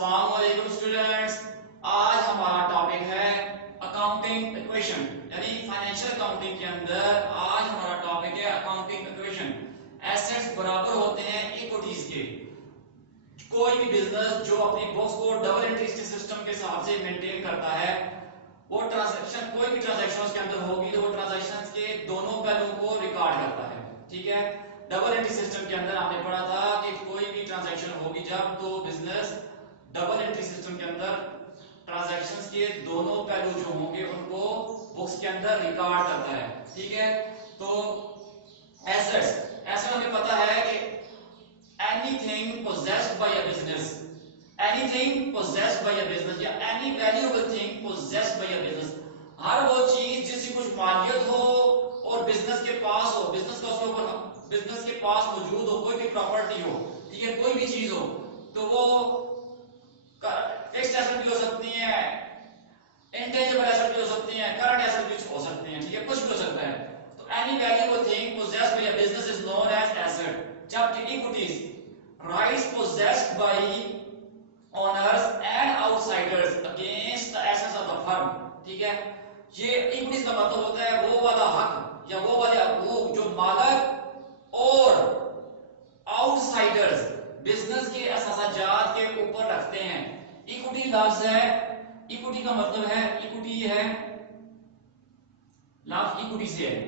अस्सलाम वालेकुम स्टूडेंट्स। आज हमारा टॉपिक है अकाउंटिंग इक्वेशन, यानी फाइनेंशियल अकाउंटिंग के अंदर आज हमारा टॉपिक है अकाउंटिंग इक्वेशन। एसेट्स बराबर होते हैं इक्विटीज के। कोई भी बिजनेस जो अपनी बुक्स को डबल एंट्री सिस्टम के हिसाब से मेंटेन करता है, वो ट्रांजैक्शन कोई भी ट्रांजैक्शन उसके अंदर होगी तो वो ट्रांजैक्शन के दोनों पहलुओं को रिकॉर्ड करता है। ठीक है, डबल एंट्री सिस्टम के अंदर हमने पढ़ा था कि कोई भी ट्रांजैक्शन होगी जब तो बिजनेस डबल एंट्री सिस्टम के अंदर ट्रांजैक्शंस के दोनों पहलू जो होंगे उनको बुक्स के अंदर रिकॉर्ड करता है। ठीक है, तो एसेट्स ऐसा हमें पता है कि anything possessed by a business, anything possessed by a business या any valuable thing possessed by a business, हर वो चीज जिसकी कुछ मालियत हो और बिजनेस के पास हो, बिजनेस का उसके ऊपर बिजनेस के पास मौजूद हो, कोई भी प्रॉपर्टी हो, ठीक है, कोई भी चीज हो, तो वो फिक्स्ड एसेट भी हो सकती है, इंटेंजिबल एसेट भी हो सकती है, करंट एसेट भी हो सकते हैं, ठीक है, कुछ भी हो सकता है। तो any valuable thing possessed by a business is known as asset। जबकि equities rights possessed by owners and outsiders against the assets of the firm। ठीक है, ये इक्विटीज का मतलब होता है वो वाला हक या वो वाले हकूक जो मालिक और आउटसाइडर्स बिजनेस के असासाजात के ऊपर रखते हैं। इक्विटी लफ्ज है, इक्विटी का मतलब है, इक्विटी है लफ्ज इक्विटी से है।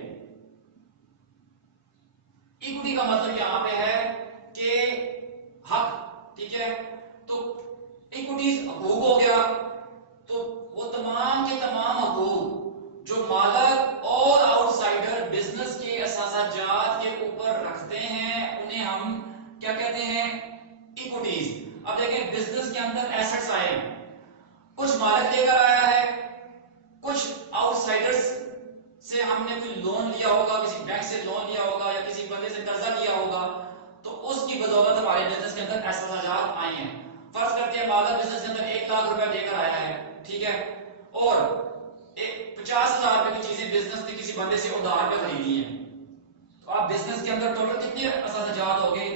इक्विटी का मतलब यहां पे है कि हक। ठीक है, तो इक्विटीज हकूक हो गया, तो वो तमाम के तमाम हकूक जो मालिक और आउटसाइडर बिजनेस के असासाजात के ऊपर रखते हैं उन्हें हम क्या कहते हैं, इक्विटीज। अब देखें, बिजनेस के अंदर एसेट्स आए, कुछ मालिक लेकर आया है, कुछ आउटसाइडर्स से हमने कोई लोन लिया होगा, किसी बैंक से लोन लिया होगा या किसी बंदे से कर्जा लिया होगा, तो उसकी बदौलत हमारे बिजनेस के अंदर असासाजात आए हैं। फर्ज करते हैं मालिक बिजनेस के अंदर 1 लाख रुपए लेकर आया है, ठीक है, और 50,000 रुपए की चीजें बिजनेस ने किसी बंदे से उधार पे खरीदी है। तो आप बिजनेस के अंदर टोटल कितने असासाजात हो गए?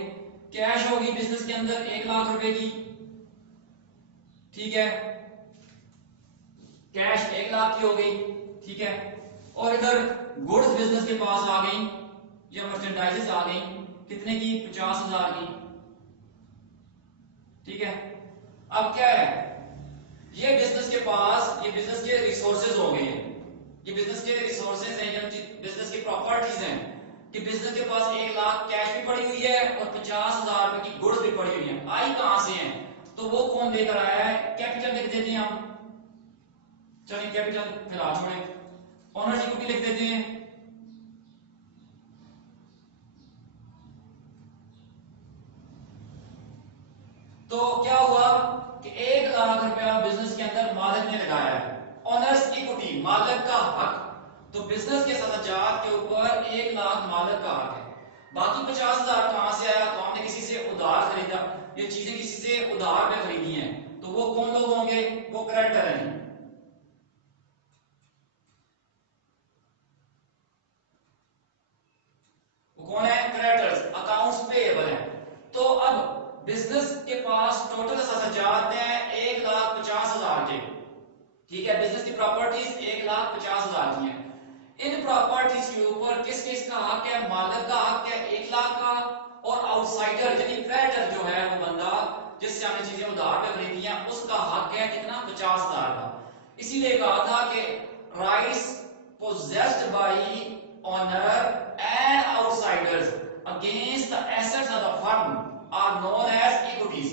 कैश होगी बिजनेस के अंदर 1 लाख रुपए की, ठीक है, कैश 1 लाख की हो गई, ठीक है, और इधर गुड्स बिजनेस के पास आ गई या मर्चेंडाइजेस आ गई, कितने की? 50,000 की, ठीक है। अब क्या है, ये बिजनेस के पास, ये बिजनेस के रिसोर्सेज हो गए हैं, ये बिजनेस के रिसोर्सेज हैं या बिजनेस की प्रॉपर्टीज हैं कि बिजनेस के पास 1 लाख कैश भी पड़ी हुई है और 50,000 रुपए की गुड्स भी पड़ी हुई है। आई कहां से है? तो वो कौन लेकर आया है? कैपिटल लिख देते हैं हम, चलिए कैपिटल फिलहाल छोड़े, ओनर्स इक्विटी लिख देते हैं। तो क्या हुआ कि 1 लाख रुपया बिजनेस के अंदर मालिक ने लगाया है, ओनर्स इक्विटी, मालिक का हक। तो बिजनेस के असासाजात के ऊपर 1 लाख मालिक का हक है, बाकी 50,000 कहां से आया? तो हमने किसी से उधार खरीदा, ये चीजें किसी से उधार पे खरीदी हैं, तो वो कौन लोग होंगे? वो क्रेडिटर हैं। वो कौन है? क्रेडिटर्स, अकाउंट्स पेएबल है। तो अब बिजनेस के पास टोटल असासाजात हैं 1,50,000 के, ठीक है, बिजनेस की प्रॉपर्टीज 1,50,000 की हैं। इन प्रॉपर्टीज के ऊपर किस किस का हक है? मालिक का हक है 1 लाख का, और आउटसाइडर यानी क्रेडिटर जो है वो बंदा जिससे हमने चीजें उधार पे खरीदी हैं उसका हक है कितना? 50,000 का। इसीलिए कहा था कि rights possessed by owner and outsiders against the assets of the firm are known as equities.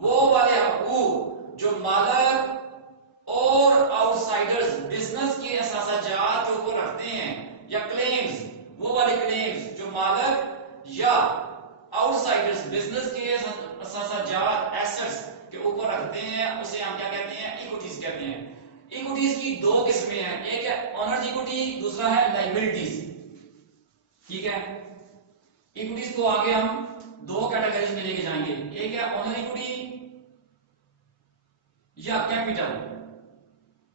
वो वाले हकूक जो मालिक और आउटसाइडर्स बिजनेस के असासाजात के ऊपर रखते हैं, या क्लेम्स, वो वाले क्लेम्स जो मालिक या आउटसाइडर्स बिजनेस के असासाजात एसेट्स के ऊपर रखते हैं, उसे हम क्या कहते हैं? इक्विटीज कहते हैं। इक्विटीज की 2 किस्में हैं, एक है ओनर्स इक्विटी, दूसरा है लायबिलिटीज, ठीक है। इक्विटीज को आगे हम 2 कैटेगरीज में लेके जाएंगे, एक है ओनर इक्विटी या capital.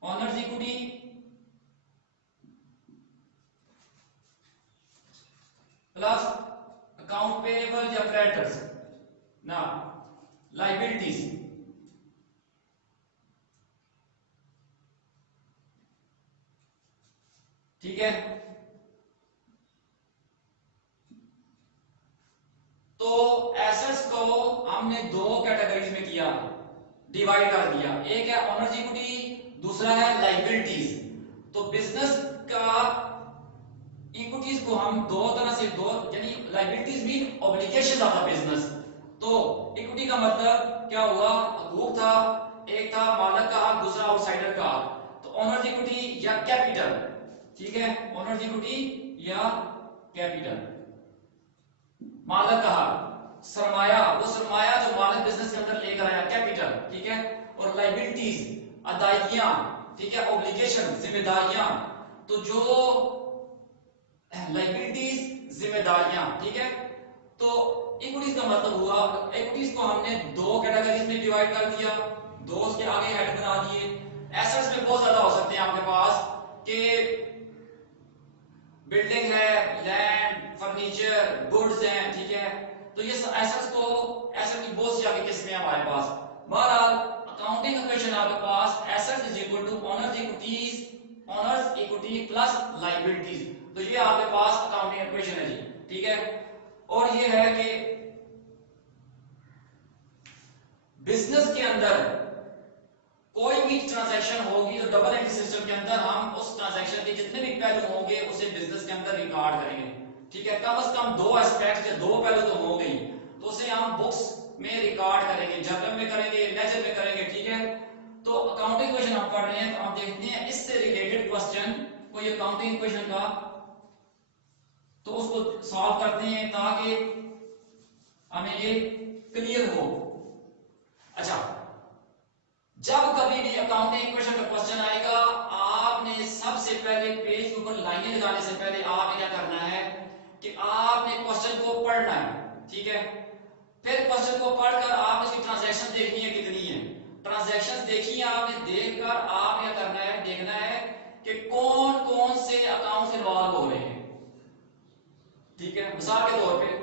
Owners equity plus account payable या क्रेडिटर्स ना, लायबिलिटीज ठीक है। तो एसेट्स को हमने दो कैटेगरीज में किया, डिवाइड कर दिया। एक है ओनर्स इक्विटी, दूसरा है लायबिलिटीज। तो बिजनेस का इक्विटीज को हम दो तरह से, दो यानी liabilities mean obligation of the business. तो इक्विटी का मतलब क्या हुआ, हकूक था, एक था मालिक का हक, दूसरा आउटसाइडर का हक। तो ओनर्स इक्विटी या कैपिटल, ठीक है, ओनर्स इक्विटी या कैपिटल, मालिक का हक, सरमाया, वो सरमाया जो मालिक बिजनेस के अंदर लेकर आया, कैपिटल, ठीक है। और लायबिलिटीज, अदायगियां, ठीक है, ऑब्लिगेशन, जिम्मेदारियां। तो जो लायबिलिटीज, जिम्मेदारियां, ठीक है। तो इक्विटीज का मतलब हुआ, इक्विटीज को हमने दो कैटेगरीज में डिवाइड कर दिया, दो उसके आगे हेड बना दिए। एसेट्स में बहुत ज्यादा हो सकते हैं आपके पास, कि बिल्डिंग है, लैंड, फर्नीचर, गुड्स हैं, ठीक है। तो ये एसेट्स को, एसेट की बहुत सी आगे किस्में हमारे पास। बहरहाल अकाउंटिंग इक्वेशन आपके पास assets is equal to owners equities, owners equity plus liabilities. तो ये आपके पास अकाउंटिंग इक्वेशन है जी, ठीक है। और ये है कि बिजनेस के अंदर कोई भी ट्रांजैक्शन होगी तो डबल एंट्री सिस्टम के अंदर हम उस ट्रांजैक्शन के जितने भी पहलू होंगे उसे बिजनेस के अंदर रिकॉर्ड करेंगे, ठीक है। कम से कम दो एस्पेक्ट या दो पहलू तो हो गई, तो उसे हम बुक्स में रिकॉर्ड करेंगे, जर्नल में करेंगे, लेजर में करेंगे, ठीक है। तो अकाउंटिंग इक्वेशन हम पढ़ रहे हैं, तो हम देखते हैं इससे रिलेटेड क्वेश्चन कोई अकाउंटिंग इक्वेशन का, तो उसको सॉल्व करते हैं ताकि हमें ये क्लियर हो। अच्छा, जब कभी भी अकाउंटिंग इक्वेशन का क्वेश्चन आएगा, आपने सबसे पहले पेज के ऊपर लाइनें लगाने से पहले आपने क्या करना है कि आपने क्वेश्चन को पढ़ना है, ठीक है। फिर क्वेश्चन को पढ़कर आपने इसकी ट्रांजैक्शन देखनी है कितनी है, ट्रांजैक्शन देखी है आपने, देखकर आप क्या करना है, देखना है कि कौन कौन से अकाउंट इन्वॉल्व हो रहे हैं, ठीक है। मिसाल के तौर पे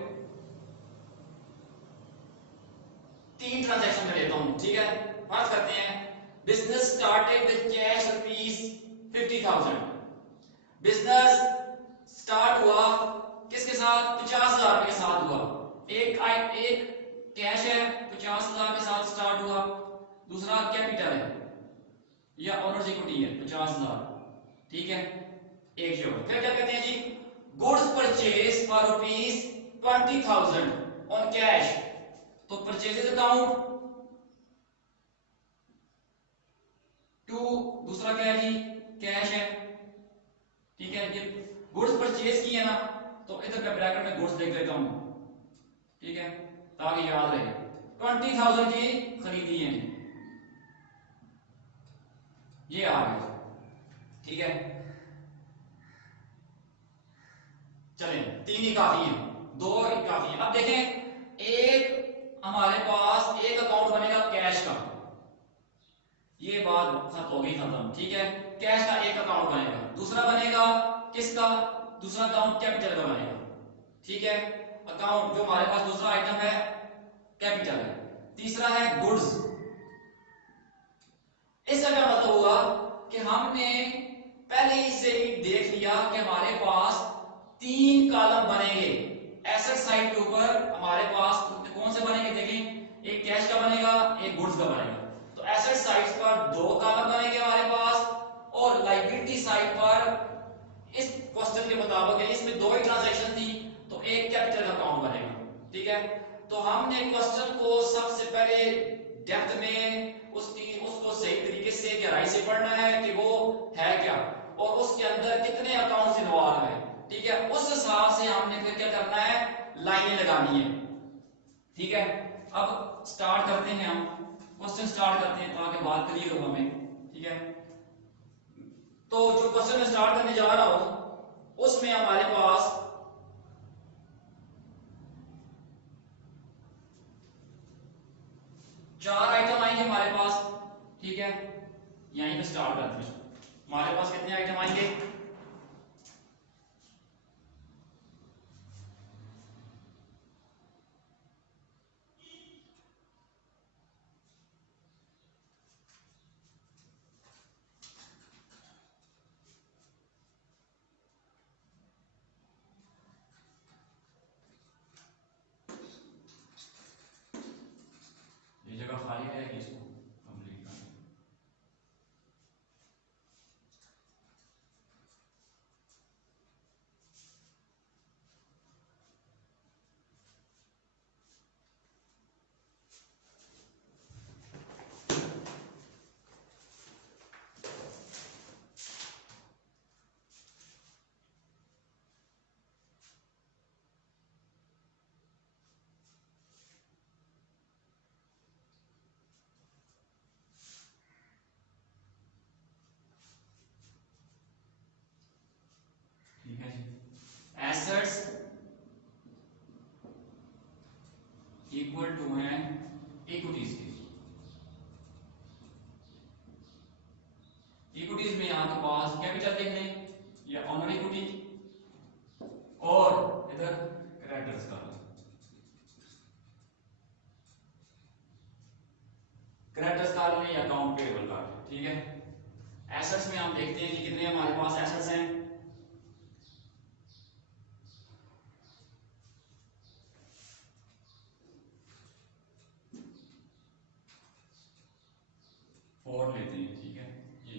तीन ट्रांजैक्शन में लेता हूं, ठीक है। फर्ज करते हैं business started with cash ₹50,000। Business start हुआ किसके साथ, 50,000 रुपए के साथ हुआ। एक कैश है, 50,000 के साथ स्टार्ट हुआ, दूसरा कैपिटल है या ओनर्स इक्विटी है 50,000, ठीक है। एक जोड़, फिर क्या कहते हैं जी, goods purchase for ₹20,000 on cash. तो परचेजेस अकाउंट टू, दूसरा क्या है जी, कैश है, ठीक है। ये गुड्स परचेज किए ना, तो इधर मैं ब्रैकेट में गुड्स लिख देता हूं, ठीक है, ताकि याद रहे। 20,000 की खरीदी है, ये आ गया, ठीक है। चलें, तीन ही काफी है, दो ही काफी है। अब देखें, एक हमारे पास एक अकाउंट बनेगा कैश का, ये बात खत्म हो गई, खत्म, ठीक है। कैश का एक अकाउंट बनेगा, दूसरा बनेगा किसका, दूसरा अकाउंट कैपिटल का बनेगा, ठीक है। अकाउंट जो हमारे पास दूसरा आइटम है कैपिटल है, तीसरा है गुड्स। इसका क्या मतलब हुआ कि हमने पहले ही से ही देख लिया कि हमारे पास तीन कॉलम बनेंगे एसेट साइड के ऊपर। हमारे पास कौन से बनेंगे, देखें, एक कैश का बनेगा, एक गुड्स का बनेगा। तो एसेट साइड पर दो कॉलम बनेंगे हमारे पास, और लायबिलिटी साइड पर इस क्वेश्चन के मुताबिक इसमें दो ही ट्रांजैक्शन थी, तो एक कैपिटल अकाउंट बनेगा, ठीक है। तो हमने क्वेश्चन को सबसे पहले डेप्थ में उसको सही तरीके से गहराई से पढ़ना है कि वो है क्या, और उसके अंदर कितने अकाउंट्स इन्वॉल्व है, ठीक है। उस हिसाब से हमने फिर क्या करना है, लाइनें लगानी है, ठीक है। अब स्टार्ट करते हैं, हम क्वेश्चन स्टार्ट करते हैं ताकि बात क्लियर हो हमें, ठीक है। तो जो क्वेश्चन मैं स्टार्ट करने जा रहा हूं उसमें हमारे पास चार आइटम आएंगे हमारे पास, ठीक है। यहीं पे स्टार्ट करते हैं, हमारे पास कितने आइटम आएंगे, जगह खाली रहेगी इसको कंप्लीट करना। ठीक है जी। एसेट्स इक्वल टू है इक्विटीज के। इक्विटीज में यहां के पास कैपिटल लिख लें या ऑनर इक्विटी, और इधर क्रेडिटर्स का क्रेडिटर्स का लें या अकाउंट पेएबल का। ठीक है। एसेट्स में हम देखते हैं कि कितने हमारे पास एसेट्स हैं। फोर लेते हैं। ठीक है। ये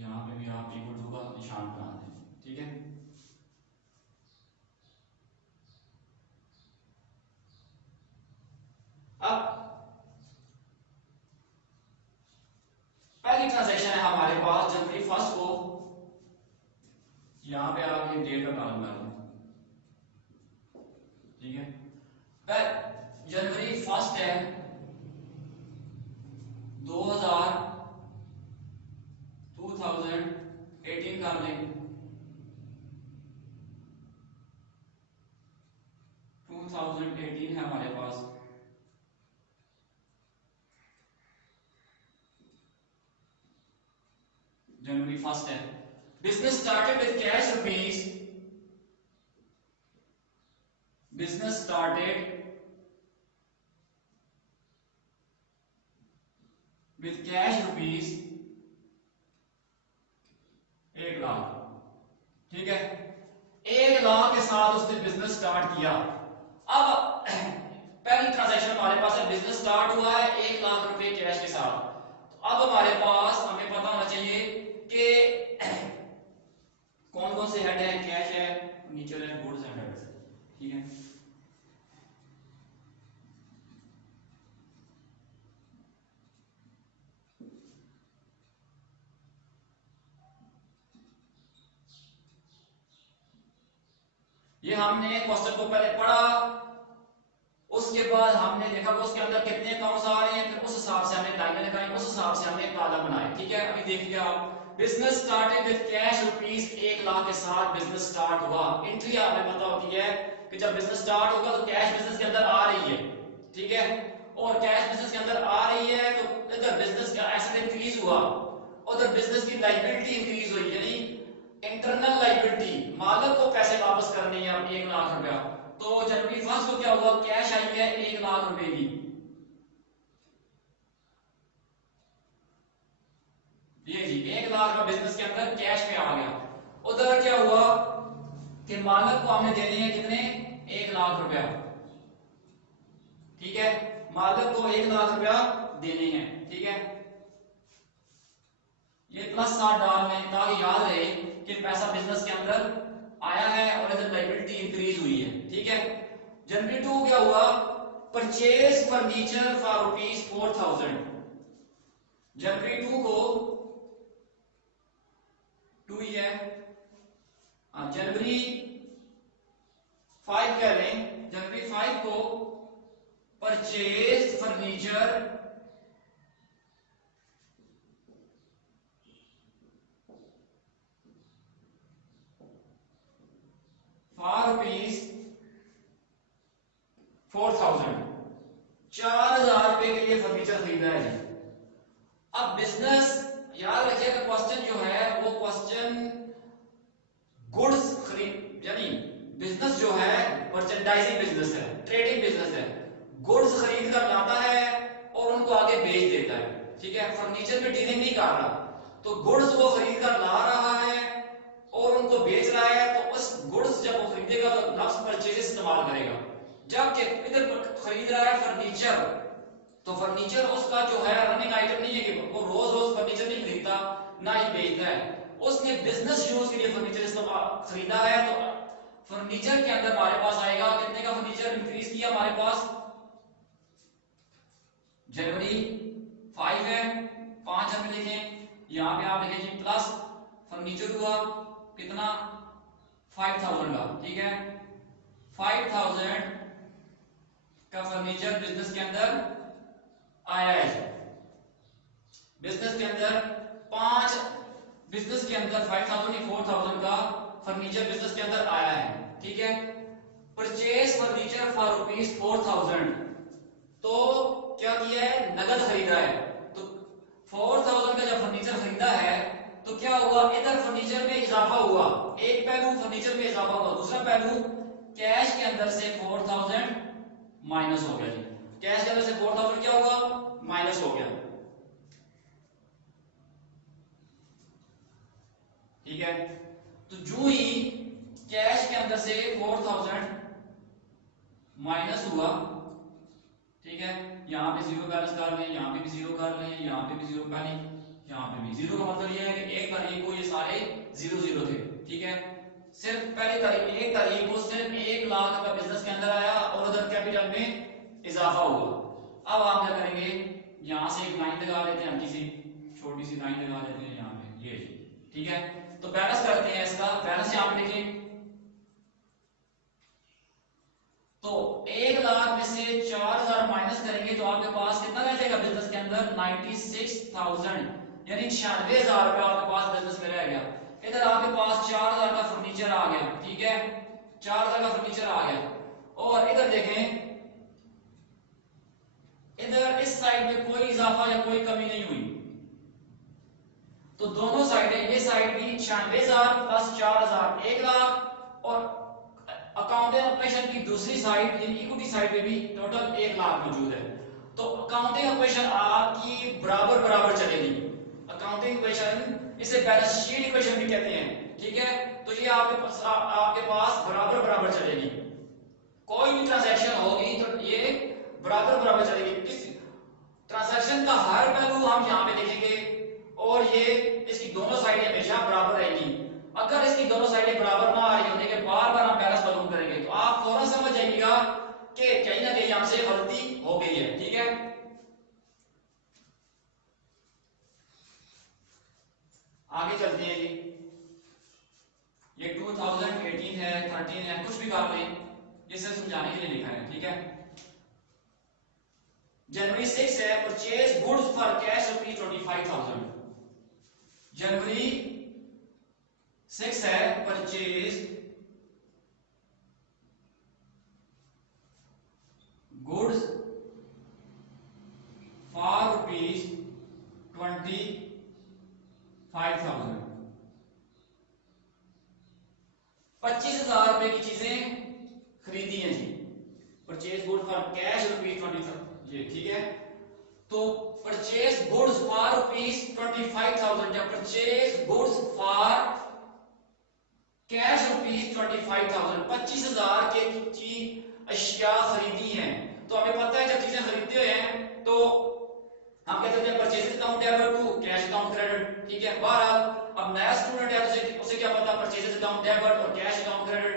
यहाँ पे भी आप इक्वल टू का निशान बना दें। ठीक है। अब पहली ट्रांजैक्शन है हमारे पास जनवरी 1 को, यहां पे आप ये डेट का कॉलम डाल दें। ठीक है। जनवरी 1 है 2018 कर लें। 2018 है हमारे पास। जनवरी 1 है। Business started with cash rupees, business started with cash rupees 1 lakh. ठीक है। 1 लाख के साथ उसने बिजनेस स्टार्ट किया। अब पहली ट्रांजैक्शन हमारे पास है, बिजनेस स्टार्ट हुआ है 1 लाख रुपए कैश के साथ। तो अब हमारे पास हमें पता होना चाहिए कि कौन कौन से हेड है, कैश है, नीचे वाले गुड्स एंड सर्विसेज। ठीक है। ये हमने क्वेश्चन को पहले पढ़ा, उसके बाद हमने देखा कि उसके अंदर कितने अकाउंट्स आ रहे हैं, फिर उस हिसाब से हमने लाइनें लगाई, उस हिसाब से हमने कॉलम बनाए। ठीक है। अभी देखिए आप, business started with cash rupees 1 lakh के साथ बिजनेस स्टार्ट हुआ। एंट्री आपने पता होती है कि जब बिजनेस स्टार्ट होगा तो कैश बिजनेस के अंदर आ रही है। ठीक है। और कैश बिजनेस के अंदर आ रही है तो इधर बिजनेस का एसेट इंक्रीज हुआ, उधर बिजनेस की लायबिलिटी इंक्रीज हुई, यानी इंटरनल लायबिलिटी, मालिक को पैसे वापस करनी है 1 लाख रुपया। तो जनवरी 1 को क्या हुआ, कैश आई है 1 लाख रुपए की। ये जी 1 लाख का बिजनेस के अंदर कैश में आ गया। उधर क्या हुआ कि मालिक को हमने देने हैं कितने, 1 लाख रुपया। ठीक है। मालिक को 1 लाख रुपया देने हैं। ठीक है। ये प्लस 60 डाल लें ताकि याद रहे कि पैसा बिजनेस के अंदर आया है और इधर लायबिलिटी इंक्रीज हुई है। ठीक है। जनवरी 2 क्या हुआ, परचेज फर्नीचर फॉर रुपीज 4000। जनवरी 2 को 2 ही है। जनवरी 5 कह लें, जनवरी 5 को परचेज फर्नीचर फॉर रुपीज 4000, 4000 रुपए के लिए फर्नीचर खरीदा है जी। अब बिजनेस, याद रखिएगा क्वेश्चन जो है वो क्वेश्चन गुड्स खरीद, यानी बिजनेस जो है मर्चेंडाइजिंग बिजनेस है, ट्रेडिंग बिजनेस है। गुड्स खरीद कर लाता है और उनको आगे बेच देता है। ठीक है। फर्नीचर में डीलिंग नहीं कर रहा, तो गुड्स वो खरीद कर ला रहा है और उनको बेच रहा है। तो उस गुड्स जब वो खरीदेगा तो लफ्ज परचेज इस्तेमाल करेगा, जबकि इधर खरीद रहा है फर्नीचर, तो फर्नीचर उसका जो है रनिंग आइटम नहीं है कि वो रोज रोज फर्नीचर नहीं खरीदता, ना ही बेचता है। उसने बिजनेस यूज के लिए फर्नीचर खरीदा है, तो फर्नीचर के अंदर हमारे पास आएगा कितने का फर्नीचर इंक्रीज किया हमारे पास, जनवरी 5 है, 5 हम लिखें, यहां पे आप लिखें जी प्लस फर्नीचर हुआ कितना 5000 का, ठीक है 5000 का फर्नीचर बिजनेस के अंदर आया है। बिजनेस के अंदर 5 बिजनेस के अंदर 5000 4000 का फर्नीचर बिजनेस के अंदर आया है, ठीक है। परचेज फर्नीचर फॉर ₹4000, तो क्या किया है, नगद खरीदा है, तो 4000 का जब फर्नीचर खरीदा है तो क्या हुआ, इधर फर्नीचर में इजाफा हुआ, एक पहलू फर्नीचर में इजाफा हुआ, दूसरा पहलू कैश के अंदर से 4000 माइनस हो गया जी, कैश के अंदर से 4000 क्या हुआ, माइनस हो गया, ठीक है। तो जो ही कैश के अंदर से 4000 माइनस हुआ, ठीक है, यहां पे जीरो बैलेंस कर लें, यहां पे भी जीरो कर लें, यहां पे भी जीरो पहले, यहां पे भी जीरो, का मतलब यह है कि एक तारीख को ये सारे जीरो जीरो थे, ठीक है। सिर्फ पहली तारीख, एक तारीख को सिर्फ 1 लाख का बिजनेस के अंदर आया और उधर कैपिटल में इजाफा हुआ। अब आप क्या करेंगे, यहां से एक लाइन लगा लेते हैं, हल्की सी छोटी सी लाइन लगा लेते हैं यहां पे, ये ठीक है। तो बैलेंस करते हैं, इसका बैलेंस यहां पे लिखें, तो 1 लाख में से 4000 माइनस करेंगे तो आपके पास कितना रह जाएगा बिजनेस के अंदर, 96,000, यानी 96,000 रुपया आपके पास बिजनेस में रह गया। इधर आपके पास 4000 का फर्नीचर आ गया, ठीक है, 4000 का फर्नीचर आ गया, और इधर देखें, इधर इस साइड में कोई इजाफा या कोई कमी नहीं हुई, तो दोनों साइडें, ये साइड भी 96,000 प्लस 4000 1 लाख, और अकाउंटिंग ऑपरेशन की दूसरी साइड यानी इक्विटी साइड पे भी टोटल 1 लाख मौजूद है। तो अकाउंटिंग ऑपरेशन आपकी बराबर बराबर चलेगी, अकाउंटिंग इक्वेशन इसे बैलेंस शीट इक्वेशन भी कहते हैं, ठीक है। तो ये आपके पास बराबर बराबर चलेगी, कोई भी ट्रांजैक्शन होगी तो ये बराबर बराबर चलेगी, किस ट्रांजैक्शन का हर पहलू हम यहाँ पे देखेंगे, और ये इसकी दोनों साइडें हमेशा बराबर रहेगी। अगर इसकी दोनों साइडें बराबर ना आ रही होने के बार बार हम बैलेंस मालूम करेंगे तो आप फौरन समझ जाइएगा कि कहीं ना कहीं हमसे गलती हो गई है, ठीक है। आगे चलते हैं जी, ये 2018 है, 13 है, कुछ भी कर लें, ये सिर्फ समझाने के लिए लिखा है, ठीक है। जनवरी 6 है, परचेज गुड्स फॉर कैश ₹25,000, जनवरी 6 है, परचेज गुड्स फॉर ₹25,000, 25,000 रुपए की चीजें खरीदी हैं जी, परचेज गुड फॉर कैश ₹20,000, ये ठीक है। तो परचेज गुड्स फॉर ₹25,000 या परचेज गुड्स फॉर कैश ₹25,000, 25,000 के चीज अशिया खरीदी हैं। तो हमें पता है जब चीजें खरीदते हैं तो हम कहते हैं purchase account debit to cash account credit, ठीक है। बहरहाल अब नया स्टूडेंट है तो उसे क्या पता परचेज अकाउंट डेबिट और कैश अकाउंट क्रेडिट।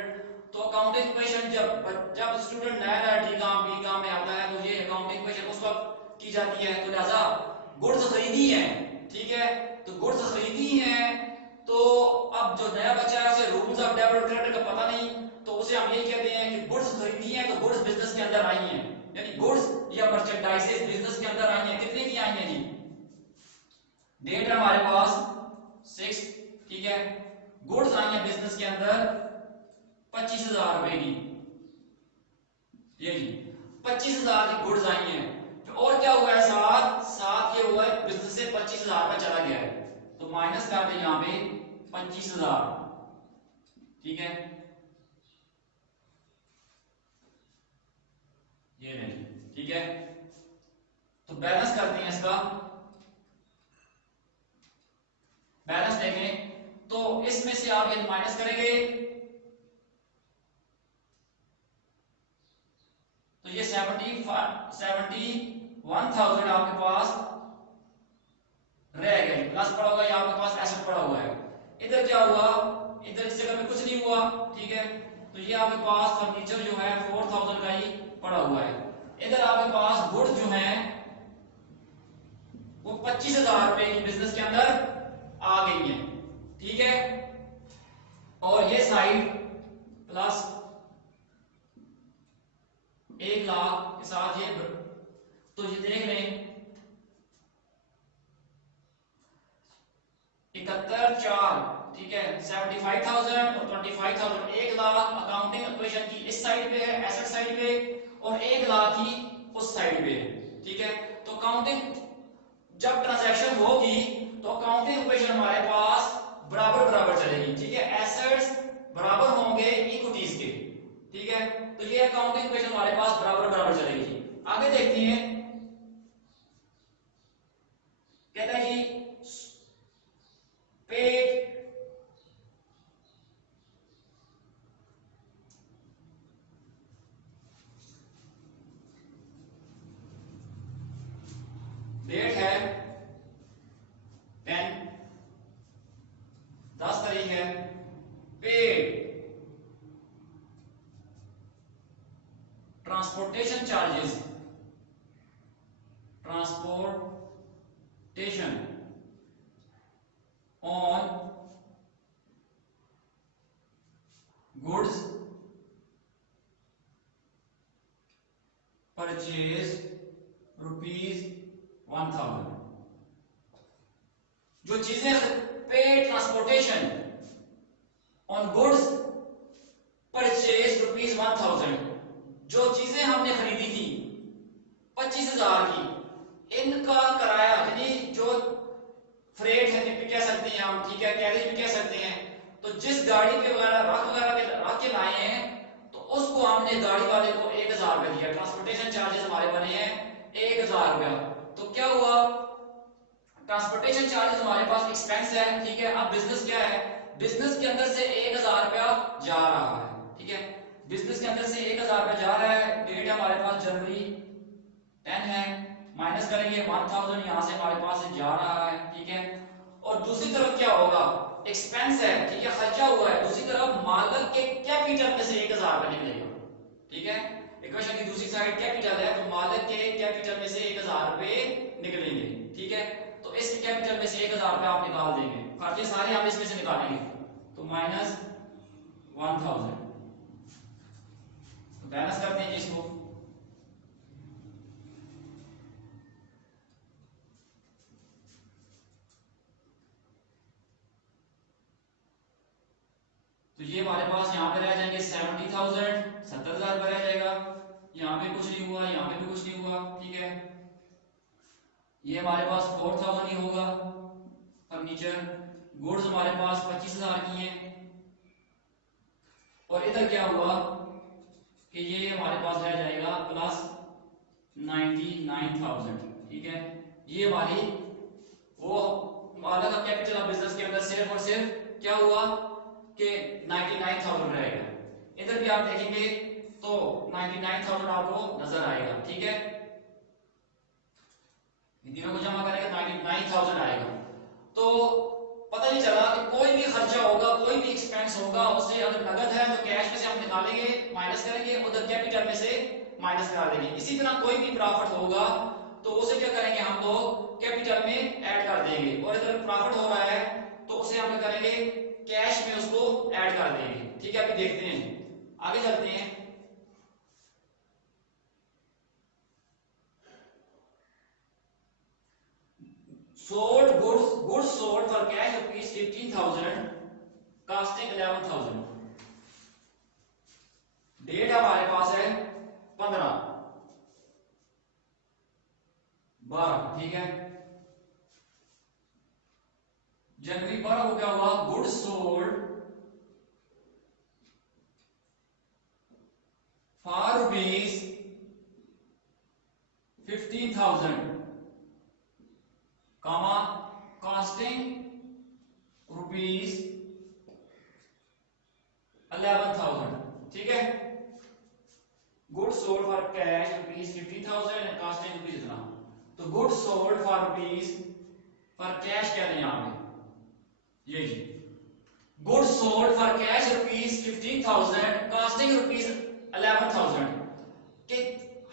तो अकाउंटिंग इक्वेशन जब स्टूडेंट नया डी काम बी काम में आता है तो ये अकाउंटिंग इक्वेशन उस वक्त की जाती है। तो लिहाजा गुड्स खरीदी है, ठीक है, तो गुड्स खरीदी है, तो अब जो नया बच्चा है उसे रूल्स ऑफ डेबिट क्रेडिट का पता नहीं, तो उसे हम यही कहते हैं कि गुड्स खरीदी है तो गुड्स बिजनेस के अंदर आई हैं, यानी गुड्स या मर्चेंडाइजेस बिजनेस के अंदर आई हैं। कितने की आई हैं जी, डेट है हमारे पास 6, ठीक है, गुड्स आई हैं बिजनेस के अंदर 25,000 रुपए की, ये जी 25,000 की गुड्स आई हैं। और क्या हुआ है, साथ ये हुआ है बिजनेस से 25,000 रुपए चला गया है, तो माइनस कर दें यहां पे 25,000, ठीक है, ये नहीं, ठीक है। तो बैलेंस करते हैं इसका, बैलेंस देखें तो इसमें से आप ये माइनस करेंगे तो तो ये 71,000 आपके पास रह गए, प्लस पड़ा हुआ है, आपके पास एसेट पड़ा हुआ है। इधर क्या हुआ, इधर इस जगह पे कुछ नहीं हुआ, ठीक है। तो ये आपके पास फर्नीचर जो है 4,000 का ही पड़ा हुआ है। इधर आपके पास गुड्स जो है वो 25,000 रुपए की बिजनेस के अंदर आ गई है, ठीक है। और ये साइड प्लस 1 लाख के साथ ये, तो ये देख लें 71,4, ठीक है, 75,000 और 25,000, 1 लाख अकाउंटिंग इक्वेशन की इस साइड पे है, एसेट साइड पे, और 1 लाख ही उस साइड पे है, ठीक है। तो अकाउंटिंग जब ट्रांजैक्शन होगी तो अकाउंटिंग इक्वेशन हमारे पास बराबर बराबर चलेगी, ठीक है। एसेट्स बराबर होंगे इक्विटीज के, ठीक है। तो ये अकाउंटिंग इक्वेशन हमारे पास बराबर बराबर चलेगी। आगे देखते हैं, कहता है कि पेड डेट है 10 तारीख है। Paid transportation charges, transportation on goods purchase ₹1,000। जो चीजें पे ट्रांसपोर्टेशन ऑन गुड्स परचेज ₹1,000, जो चीजें हमने खरीदी थी 25,000 की, इनका किराया यानी जो फ्रेट है भी कह सकते हैं हम, ठीक है, कैरेज भी कह सकते हैं। तो जिस गाड़ी पे वगैरह रख के लाए हैं तो उसको हमने गाड़ी वाले को 1,000 रुपया दिया। ट्रांसपोर्टेशन चार्जेस हमारे बने हैं 1,000 रुपया। तो क्या हुआ, ट्रांसपोर्टेशन चार्जेस हमारे पास एक्सपेंस है, ठीक है। अब बिजनेस क्या है, बिजनेस के अंदर से 1,000 रुपया जा रहा है, ठीक है। बिजनेस के अंदर से 1,000 रुपया जा रहा है। डेट हमारे पास जनवरी 10 है, माइनस करेंगे 1,000 यहां से हमारे पास जा रहा है, ठीक है। और दूसरी तरफ क्या होगा, एक्सपेंस है, ठीक है, खर्चा हुआ है। दूसरी तरफ मालिक के कैपिटल में से 1,000 रुपया निकलेगा, ठीक है। इक्वेशन की दूसरी साइड कैपिटल है, तो मालिक के कैपिटल में से 1,000 रुपए निकलेंगे, ठीक है। तो इस कैपिटल में से 1,000 रुपया आप निकाल देंगे, खर्चे सारे हम इसमें से निकालेंगे, तो माइनस 1,000। तो बैलेंस करते हैं इसको, तो ये हमारे पास यहाँ पे रह जाएंगे 70,000, 70,000 रुपया रह जाएगा। यहाँ पे कुछ नहीं हुआ, यहाँ पे भी कुछ नहीं हुआ, ठीक है। ये हमारे पास 4,000 ही होगा। फर्नीचर गुड्स हमारे पास 25,000 की हैं। और इधर क्या हुआ कि ये हमारे पास रह जाएगा प्लस 99,000, ठीक है। ये हमारी वो मालिक का कैपिटल ऑफ बिजनेस के अंदर सिर्फ और सिर्फ क्या हुआ कि 99,000 रहेगा। इधर भी आप देखेंगे तो 99,000 आपको नजर आएगा, ठीक है। तीनों को जमा करेंगे 99,000 आएगा। तो पता नहीं चला कि कोई भी खर्चा होगा, कोई भी एक्सपेंस होगा, उसे अगर नगद है तो कैश में से हम निकालेंगे, माइनस करेंगे, उधर कैपिटल में से माइनस करा देंगे। इसी तरह कोई भी प्रॉफिट होगा तो उसे क्या करेंगे हम लोग, कैपिटल में ऐड कर देंगे। और इधर प्रॉफिट हो रहा है तो उसे हम क्या करेंगे, कैश में उसको ऐड कर देंगे, ठीक है। अभी देखते हैं, आगे चलते हैं। Sold goods sold for cash ₹15,000, costing 11,000। Date हमारे पास है 15/12, ठीक है। जनवरी 12 को क्या हुआ, goods sold for ₹15,000, comma costing ₹11,000, ठीक है। Good sold for cash rupees 50,000 and costing rupees इतना। तो good sold for rupees for cash क्या है यहाँ पे, ये जी good sold for cash rupees 15,000 costing rupees 11,000 कि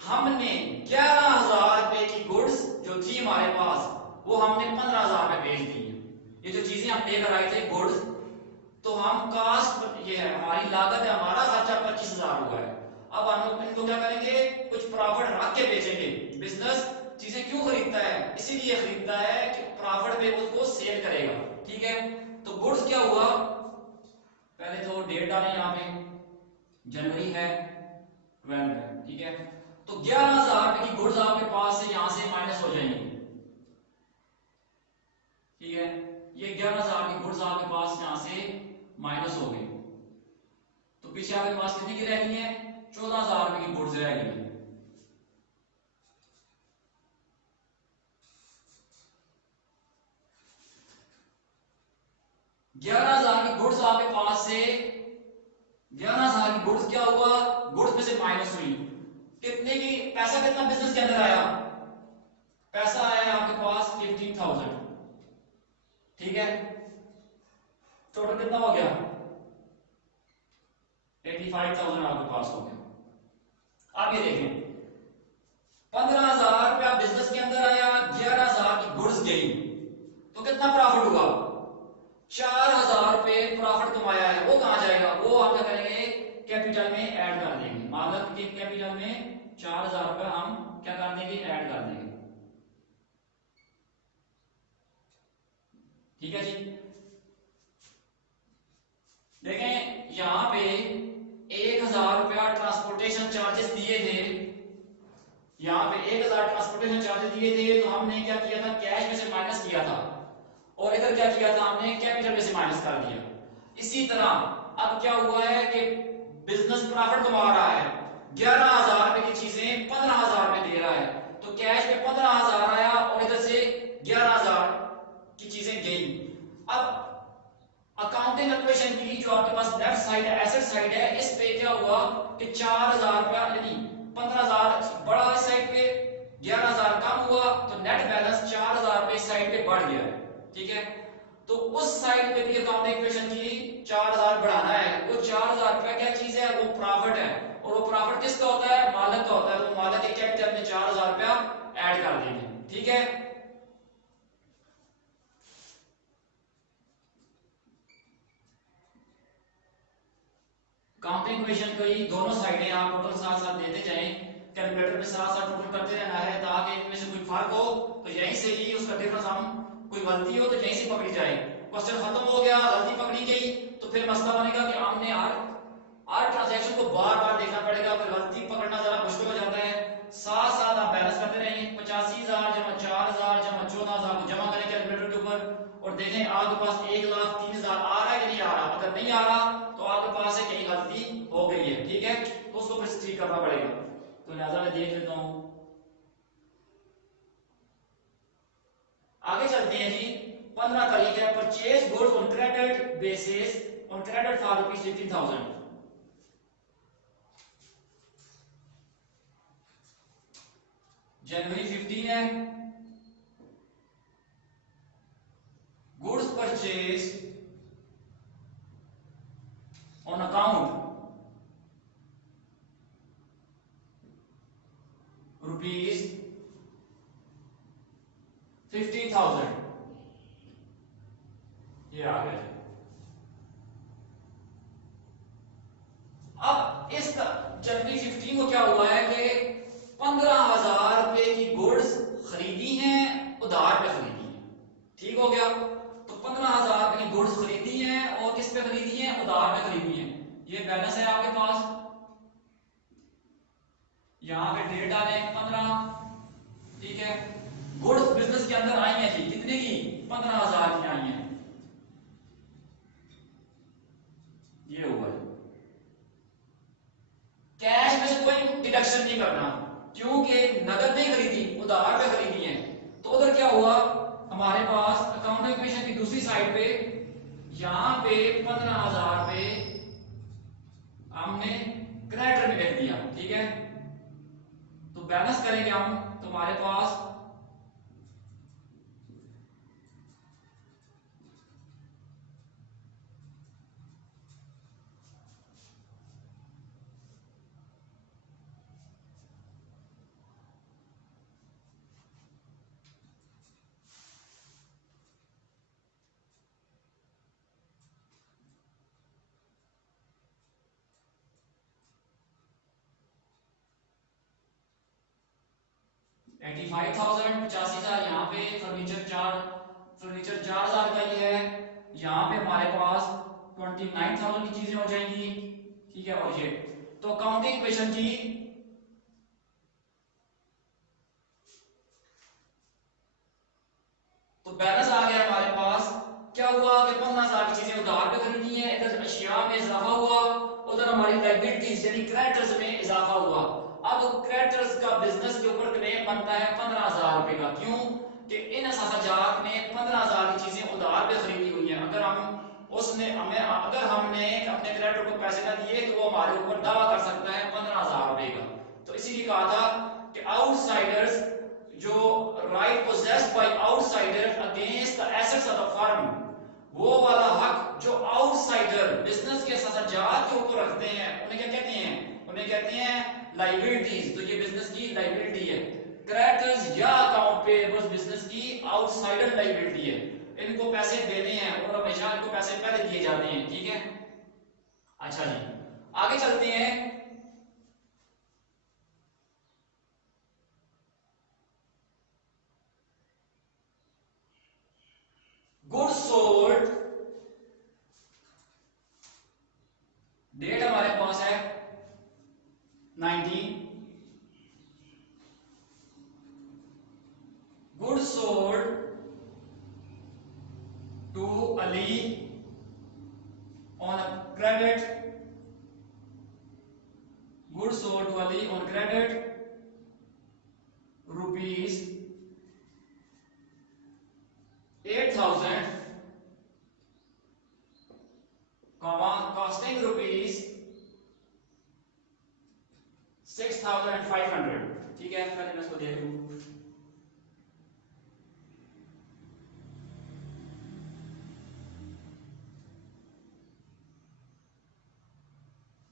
हमने 11,000 रुपए की गुड्स जो थी हमारे पास वो हमने 15,000 में बेच दी। ये जो चीजें हम लेकर आए थे गुड्स, तो हम कास्ट ये है हमारी लागत है, हमारा खर्चा 25,000 हुआ है। अब हम इनको क्या करेंगे, कुछ प्रॉफिट रख के बेचेंगे। बिजनेस चीजें क्यों खरीदता है, इसीलिए खरीदता है कि प्रॉफिट पे उसको सेल करेगा। ठीक है, तो गुड्स क्या हुआ, पहले तो डेट डालें यहाँ पे, जनवरी है 12 है। ठीक है, तो 11,000 रुपए की गुड्स आपके पास से यहां से माइनस हो जाएंगी। ठीक है, ये 11,000 की गुड्स आपके पास यहां से माइनस हो गई, तो पीछे आपके पास कितनी की रह गई है, 14,000 रुपए की गुड्स रह गई है। ग्यारह हजार की गुड्स आपके पास से 11,000 की गुड्स क्या हुआ, गुड्स में से माइनस हुई, कितने की, पैसा कितना बिजनेस के अंदर आया, पैसा आया आपके पास 15,000। ठीक है, टोटल कितना हो गया, 85,000 आपके पास हो गया। आगे देखें, 15,000 रुपया बिजनेस के अंदर आया, 11,000 की गुड्स गई, तो कितना प्रॉफिट हुआ, 4,000 रुपए प्रॉफिट कमाया है। वो कहां जाएगा, वो आप क्या करेंगे, कैपिटल में ऐड कर देंगे। मार्केट के कैपिटल में 4,000 रुपए हम क्या कर देंगे, ऐड कर देंगे। ठीक है जी, देखें यहां पे 1,000 रुपया ट्रांसपोर्टेशन चार्जेस दिए थे, यहां पे 1,000 ट्रांसपोर्टेशन चार्जेस दिए थे, तो हमने क्या किया था, कैश में से माइनस किया था, और इधर क्या किया था, हमने कैपिटल में से माइनस कर दिया। इसी तरह अब क्या हुआ है कि बिजनेस प्रॉफिट कमा रहा है, 11,000 रुपए की चीजें 15,000 में दे रहा है, तो कैश में 15,000 आया और इधर से 11,000 की चीजें गई। अब अकाउंटिंग इक्वेशन की जो आपके पास लेफ्ट साइड है, एसेट साइड है, इस पे क्या हुआ कि 4,000 रुपया यानी 15,000 बढ़ा इस साइड पे, 11,000 कम हुआ, तो नेट बैलेंस 4,000 रुपए इस साइड पे बढ़ गया है। ठीक है, तो उस साइड पे भी अकाउंटिंग इक्वेशन की 4,000 बढ़ाना है, वो 4,000 रुपया क्या चीज है, वो प्रॉफिट है, और वो प्रॉफिट किसका होता है, मालिक का होता है, तो मालिक के कैपिटल में 4,000 रुपया ऐड कर देंगे। ठीक है, अकाउंटिंग इक्वेशन को ही दोनों साइडें आप टोटल साथ साथ देते जाएं, कैलकुलेटर में साथ साथ टोटल करते रहना है, ताकि इनमें से कोई फर्क हो तो यहीं से ही उसका डिफरेंस हम, कोई गलती हो तो यहीं से पकड़ी जाए। क्वेश्चन खत्म हो गया, गलती पकड़ी गई, तो फिर मसला बनेगा कि हमने हर ट्रांजैक्शन को बार बार देखना पड़ेगा, फिर गलती पकड़ना जरा मुश्किल हो जाता है। साथ साथ आप बैलेंस करते रहेंगे, 85,000 जमा 4,000 जमा 14,000 को जमा करें कैलकुलेटर के ऊपर, और देखें आपके पास 1,03,000 आ रहा है कि नहीं आ रहा। अगर नहीं आ रहा तो आपके पास से कहीं गलती हो गई है। ठीक है, तो उसको फिर ठीक करना पड़ेगा। तो लिहाजा मैं देख लेता हूं, आगे चलते हैं जी। 15 तारीख है, purchase goods on credit basis on credit for rupees 15,000। जनवरी 15 है, goods purchase on account rupees 15,000, ये आ गया। अब इस जनवरी 15 को क्या हुआ है कि 15,000 रुपए की गुड्स खरीदी हैं, उधार पे खरीदी है। ठीक हो गया, तो 15,000 रुपए की गुड्स खरीदी हैं और किस पे खरीदी हैं, उधार पे खरीदी हैं। ये बैलेंस है आपके पास, यहां पे डेट डालें 15। ठीक है, गुड्स बिजनेस के अंदर आई हैं जी, कितने की, 15,000 की आई हैं, ये हुआ। कैश में से कोई डिडक्शन नहीं करना, क्योंकि नगद नहीं खरीदी, उधार पे खरीदी है। तो उधर क्या हुआ, हमारे पास अकाउंटिंग इक्वेशन की दूसरी साइड पे, यहां पे 15,000 पे हमने क्रेडिटर में लिख दिया, ठीक है। तो बैलेंस करेंगे हम, तो हमारे पास 85,000 85,000 यहाँ पे फर्नीचर 4,000 का ही है। यहाँ पे हमारे पास 29,000 की चीजें हो जाएंगी, ठीक है। और ये तो अकाउंटिंग इक्वेशन की तो बैलेंस आ गया हमारे पास। क्या हुआ कि 15,000 की चीजें उधार पे खरीदी है, इधर अशिया में इजाफा हुआ, उधर हमारी लायबिलिटीज यानी क्रेडिटर्स में इजाफा हुआ। अब क्रेडिटर्स का बिजनेस के ऊपर क्लेम बनता है 15,000 रुपए का। क्यों कि इन असाजात में 15,000 की चीजें उधार पे खरीदी हुई है। अगर हमने अपने क्रेडिटर को पैसे ना दिए तो वो हमारे ऊपर दावा कर सकता है 15,000 रुपए का। तो इसीलिए कहा था कि आउटसाइडर्स जो right possessed by outsider against the assets of the firm, वो वाला हक जो आउटसाइडर बिजनेस के सजात के ऊपर रखते हैं उन्हें क्या कहते हैं? उन्हें कहते हैं लायबिलिटीज। तो ये बिजनेस की लायबिलिटी है। क्रेडिटर्स या अकाउंट पेएबल्स बिजनेस की आउटसाइडर लायबिलिटी है। इनको पैसे देने हैं और हमेशा इनको पैसे पहले दिए जाते हैं, ठीक है। अच्छा जी, आगे चलते हैं। गुड सोल्ड, डेट हमारे पास है 19। Good sold to Ali on credit, good sold to Ali on credit rupees 8,000 costing rupees 6,500, ठीक है। पहले मैं इसको देख लूं।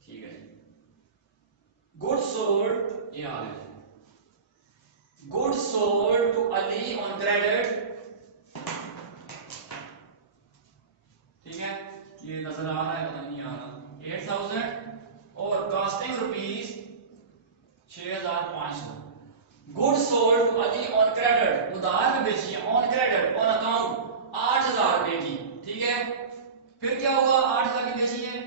ठीक है, गुड सोल्ड, ये आ गया good sold to Ali on credit, ठीक है। ये नजर आ रहा है, पता नहीं आ रहा। 8,000 और costing rupees 6,500। Good sold to Ali on credit, उधार में बेची है, ऑन क्रेडिट ऑन अकाउंट 8,000 रुपए की, ठीक है। फिर क्या हुआ? 8,000 की बेची है,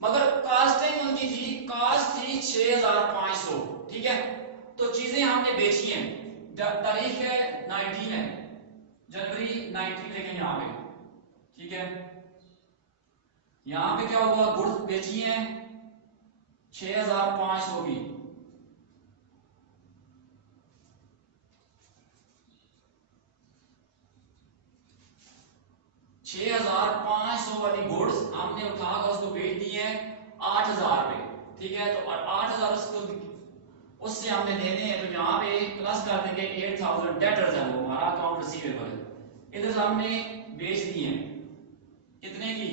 मगर कॉस्टिंग उनकी थी, कॉस्ट थी 6,500, ठीक है। तो चीजें हमने बेची हैं, तारीख है 19 है, जनवरी 19 लिखेंगे यहाँ पे, ठीक है। यहां पे क्या हुआ? गुड्स बेची हैं 6,500 की, वाली गुड्स हमने उठाकर उसको बेच दी है 8,000 पे, ठीक है। तो 8,000 उससे हमने देने हैं, तो यहाँ पे प्लस कर देंगे 8,000 डेटर्स है, वो हमारा अकाउंट रिसीवेबल है। इधर हमने बेच दी है कितने की?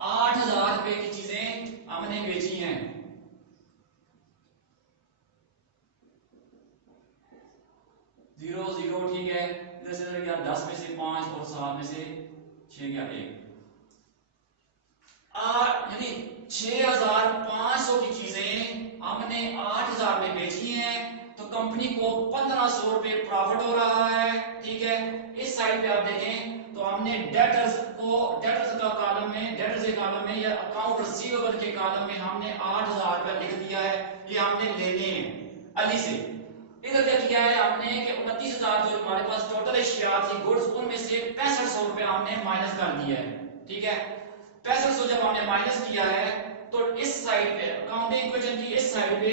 8,000 रुपए की चीजें हमने बेची हैं। जीरो जीरो, ठीक है। इधर से गया 10 में से 5 और 7 में से 6 गया 1, यानी 6,500 की चीजें हमने 8,000 में बेची हैं। तो कंपनी को 1,500 रुपए प्रॉफिट हो रहा है, ठीक है। इस साइड पे आप देखें तो हमने डेटर्स का कॉलम में, डेटर्स के कॉलम में या अकाउंट रिसीवेबल के कॉलम में हमने 8,000 रुपए लिख दिया है, ये हमने लेने हैं अली से। इधर क्या किया है हमने कि 29,000 जो हमारे पास टोटल अशिया थी गुड्स, उनमें से 6500 रुपए हमने माइनस कर दिया है, ठीक है। 6500 जब हमने माइनस किया है तो इस साइड पे अकाउंटिंग इक्वेशन की इस साइड पे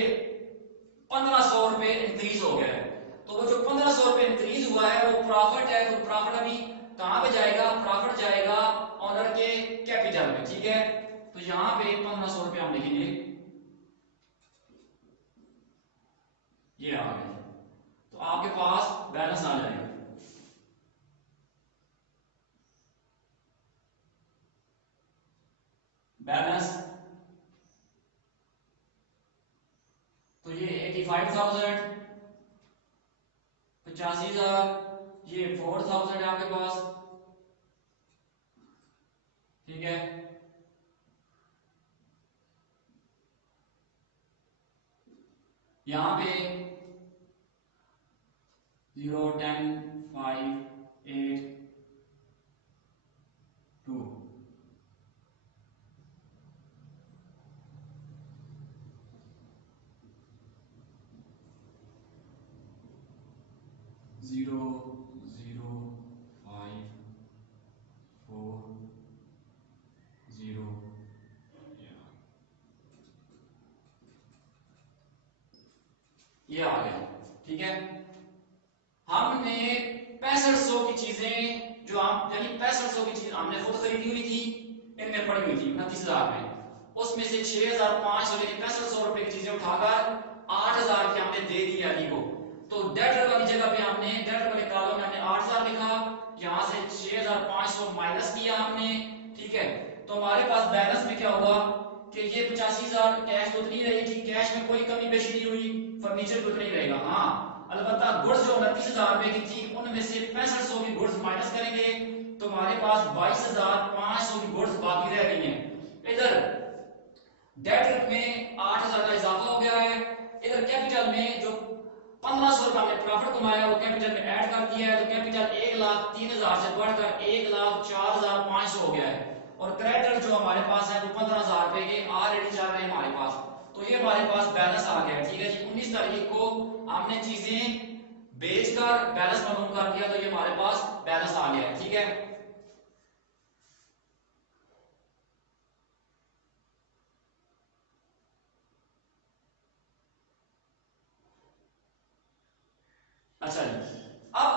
1,500 रुपए इंक्रीज हो गया है। तो वो जो 1,500 रुपए इंक्रीज हुआ है वो प्रॉफिट है। तो प्रॉफिट अभी कहां पे जाएगा? प्रॉफिट जाएगा ऑनर के कैपिटल में, ठीक है। तो यहाँ पे 1,500 रुपए हम लिखेंगे ये आ गया, तो आपके पास बैलेंस आ जाएगा। बैलेंस तो ये 85,000, 85,000, ये 4,000 है आपके पास, ठीक है। यहां पे 0 10 5 8 2 0 0 5 4 0, ये आ गया, ठीक है। हमने 6500 की चीजें जो हम यानी 6500 की चीज हमने खुद खरीदी हुई थी, इनमें पड़ी हुई थी 29,000 में, उसमें से 6,500 यानी 6500 रुपए की चीजें उठाकर 8,000 की हमने दे दी अली को। तो डेटर वाली जगह पे हमने डेटर वाले कॉलम में हमने 8,000 लिखा, यहां से 6,500 माइनस किया हमने, ठीक है। तो हमारे पास बैलेंस में क्या हुआ कि ये 85,000 कैश तो उतनी रही थी, कैश में कोई कमी पेशी नहीं हुई, फर्नीचर भी उतना ही रहेगा। हाँ अलबत्ता गुड्स जो 29,000 रुपए की थी उनमें से 6500 की गुड्स माइनस करेंगे तो हमारे पास 22,500 की गुड्स बाकी रह गई हैं। इधर डेट में 8,000 का इजाफा हो गया है, इधर कैपिटल में जो 1,500 रुपए हमने प्रॉफिट कमाया वो कैपिटल में ऐड कर दिया है, तो कैपिटल 1,03,000 से बढ़कर 1,04,500 हो गया है। और क्रेडिटर जो हमारे पास है वो 15,000 रुपए के ऑलरेडी चल रहे हैं हमारे पास, तो ये हमारे पास बैलेंस आ गया, ठीक है जी। 19 तारीख को हमने चीजें बेचकर बैलेंस मालूम कर दिया, तो ये हमारे पास बैलेंस आ गया है, ठीक है। अच्छा जी, अब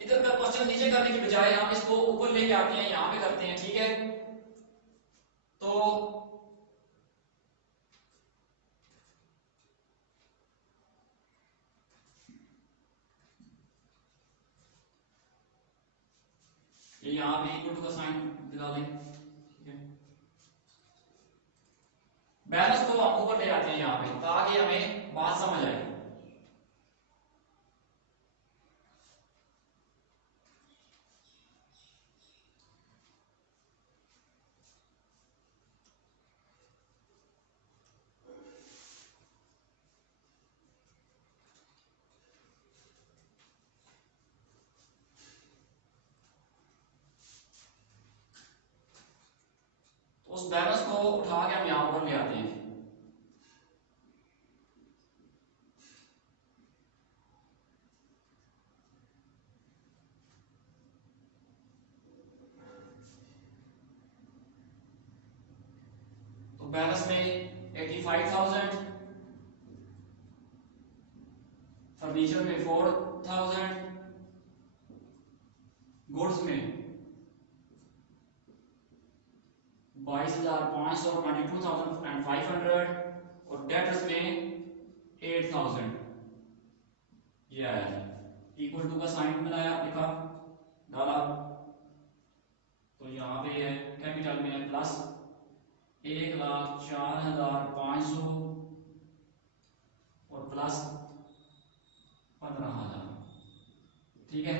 इधर का क्वेश्चन नीचे करने की बजाय हम इसको ऊपर लेके आते हैं, यहां पे करते हैं, ठीक है। तो ये यहां पे इक्वल टू का साइन दिला दें, ठीक है। बैलेंस को हम ऊपर ले आते हैं यहां पे ताकि हमें बात समझ आए। तो उस बैलेंस को उठा के हम यहां पर ले आते हैं। तो बैलेंस में 85,000, फर्नीचर में 4,000, गुड्स में 22,500 22,500 और डेटर्स में 8,000, ये आया जी। इक्वल टू का साइन बनाया, लिखा, डाला, तो यहाँ पे है कैपिटल में है प्लस 1,04,500 और प्लस 15,000, ठीक है।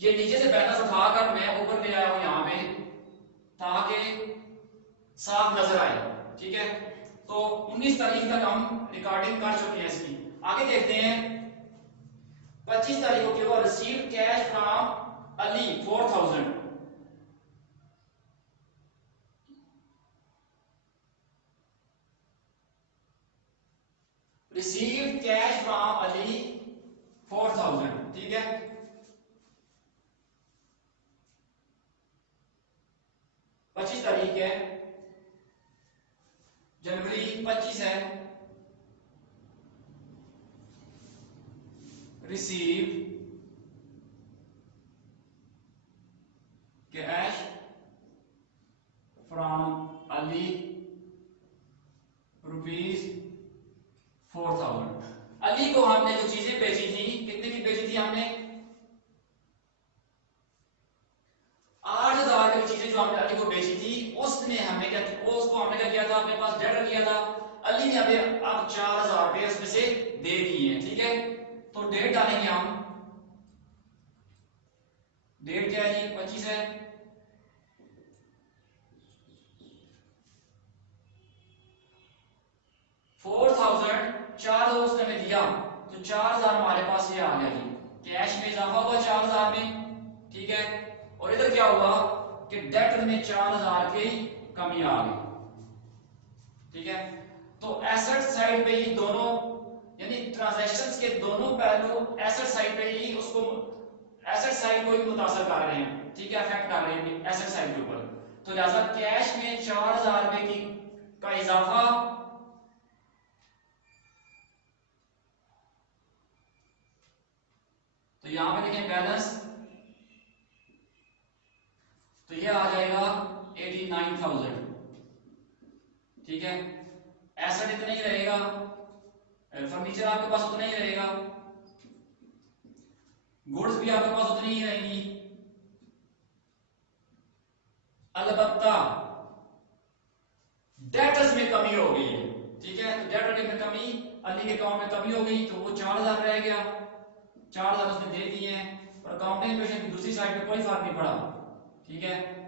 ये नीचे से बैलेंस उठाकर मैं ऊपर ले आया हूं यहाँ पे ताकि साफ नजर आए, ठीक है। तो 19 तारीख तक हम रिकॉर्डिंग कर चुके हैं इसकी, आगे देखते हैं। 25 तारीख को केवल receive cash from Ali 4,000, receive cash from Ali 4,000, ठीक है। 25 तारीख है, जनवरी 25 है, receive cash from Ali ₹4,000। Ali को हमने जो चीजें बेची थी, कितने की बेची थी हमने? 8,000 की चीजें जो हमने अली को बेची थी, उसने हमने क्या, उसको हमने क्या किया था, अपने पास डेटर किया था। अली ने हमें अब 4,000 रुपये उसमें से दे दिए हैं, ठीक है। तो डेट डालेंगे हम, डेट क्या है जी, 25 है। 4,000, 4 उसने हमें दिया, तो 4,000 हमारे पास ये आ गया जी, कैश में इजाफा हुआ 4,000 में, ठीक है। और इधर क्या हुआ कि डेटर में 4,000 की कमी आ गई, ठीक है। तो एसेट साइड पे ही दोनों, यानी ट्रांजैक्शंस के दोनों पहलू एसेट साइड पे ही उसको, एसेट साइड को ही मुतासर कर रहे हैं, ठीक है, अफेक्ट कर रहे हैं एसेट साइड के ऊपर। तो लिहाजा कैश में 4,000 रुपए की का इजाफा, तो यहां पे देखें बैलेंस, तो ये आ जाएगा 89,000, ठीक है। एसेट इतना ही रहेगा, फर्नीचर आपके पास उतना ही रहेगा, गुड्स भी आपके पास उतनी ही रहेंगी, अलबत्ता डेटर्स में कमी हो गई है, ठीक है। तो डेटर में कमी, अली के अकाउंट में कमी हो गई, तो वो 4,000 रह गया, 4,000 उसने दे दिए हैं, और अकाउंटिंग इक्वेशन की दूसरी साइड पे कोई फर्क नहीं पड़ा, ठीक है।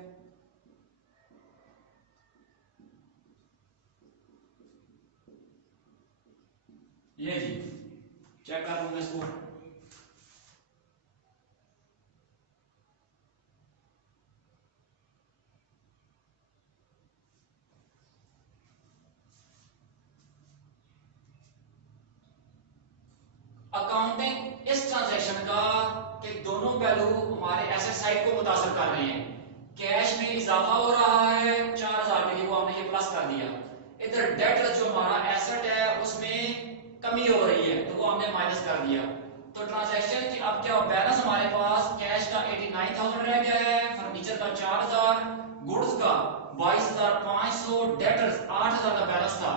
ये जी चेक कर लूंगा इसको, अकाउंटिंग इस ट्रांजैक्शन का कि दोनों पहलू हमारे एसेट साइड को मुतासर कर रहे हैं। कैश में इजाफा हो रहा है 4,000 के लिए, वो हमने ये प्लस कर दिया। इधर डेट जो हमारा एसेट है उसमें कमी हो रही है, तो वो हमने माइनस कर दिया। तो ट्रांजैक्शन की अब क्या बैलेंस हमारे पास कैश का 89,000 रह गया है, फर्नीचर का 4,000, गुड्स का 22,500, डेटर्स 8,000 का बैलेंस था,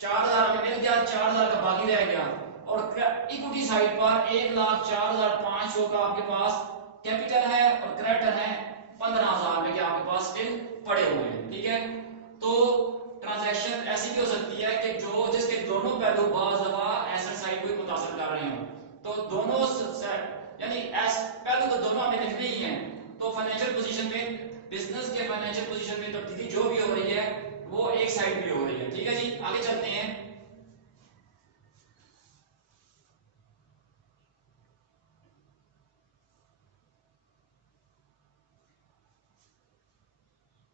4,000 में मिल गया, 4,000 का बाकी रह गया। और इक्विटी साइड पर 1,04,500 का आपके पास कैपिटल है और क्रेडिटर है 15,000 में, आपके पास स्टिल पड़े हुए हैं, ठीक है। तो ट्रांजैक्शन ऐसी भी हो सकती है कि जो जिसके दोनों पहलू बाज़ दफा एसेट साइड को मुतासर कर रहे हो, तो दोनों यानी पहलू तो दोनों हमें लिखने ही है। तो फाइनेंशियल पोजीशन में, बिजनेस के फाइनेंशियल पोजीशन में तब्दीली जो भी हो रही है वो एक साइड भी हो रही है, ठीक है जी। आगे चलते हैं,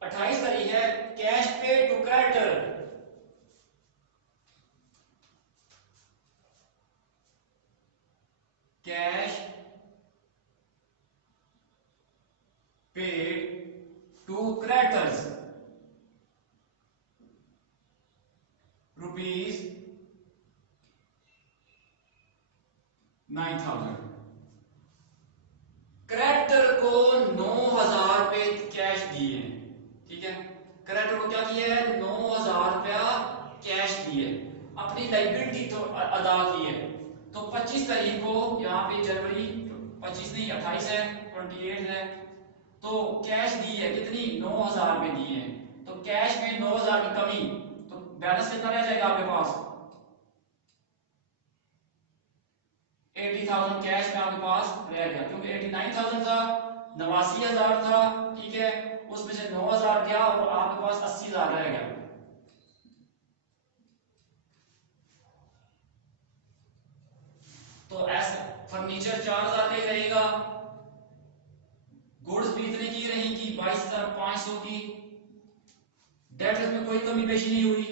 28 तारीख है, cash pay to creditor, cash paid to creditors rupees 9,000। Creditor को 9,000 रुपए कैश दिए, ठीक है। क्रेडिटर को क्या किया है, 9,000 रुपया कैश दिए, अपनी लाइबिलिटी तो अदा की है। तो 25 तारीख को, यहाँ पे जनवरी 25 नहीं 28 है, 28 है, तो कैश दी है कितनी, 9,000 रुपए दिए हैं। तो कैश में 9,000 की कमी, तो बैलेंस कितना रह जाएगा आपके पास, 80,000 कैश में आपके पास रह गया, क्योंकि 89,000 था, 89,000 था, ठीक है, उसमें से 9,000 गया और आपके पास 80,000 रह गया। तो ऐसा फर्नीचर 4,000 का ही रहेगा, गुड्स भी इतने की रहेंगी 22,500 की, डेटर्स में कोई कमी पेशी नहीं हुई,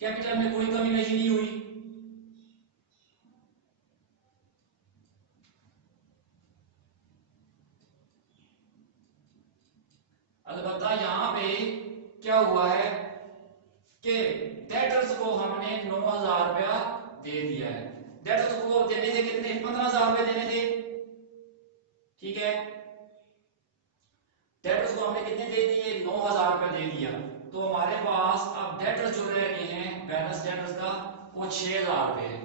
कैपिटल में कोई कमी पेशी नहीं हुई, अलबत्ता यहां पे क्या हुआ है कि डेटर्स को हमने 9,000 रुपया दे दिया है। डेटर्स को देने थे कितने, 15,000 रुपए देने थे, ठीक है। डेटर्स को हमने कितने दे दिए, 9,000 रुपए दे दिया। तो हमारे पास अब डेटर्स जो रह गए हैं, बैलेंस डेटर्स का, वो 6000 रुपए है।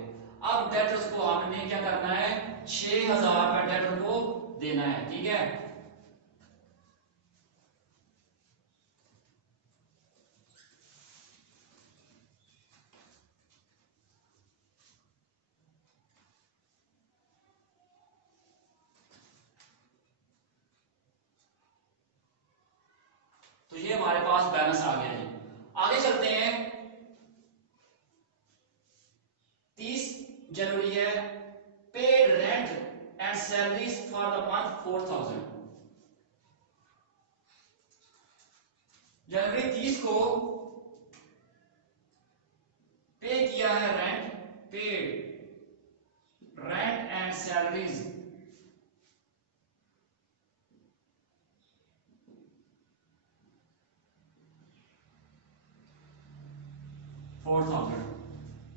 अब डेटर्स को आपने क्या करना है, 6000 रुपए डेटर को देना है, ठीक है। तो ये हमारे पास बैलेंस आ गया जी। आगे चलते हैं, 30 जनवरी है, paid rent and salaries for the month 4000। जनवरी 30 को पे किया है rent, paid rent and salaries 4000।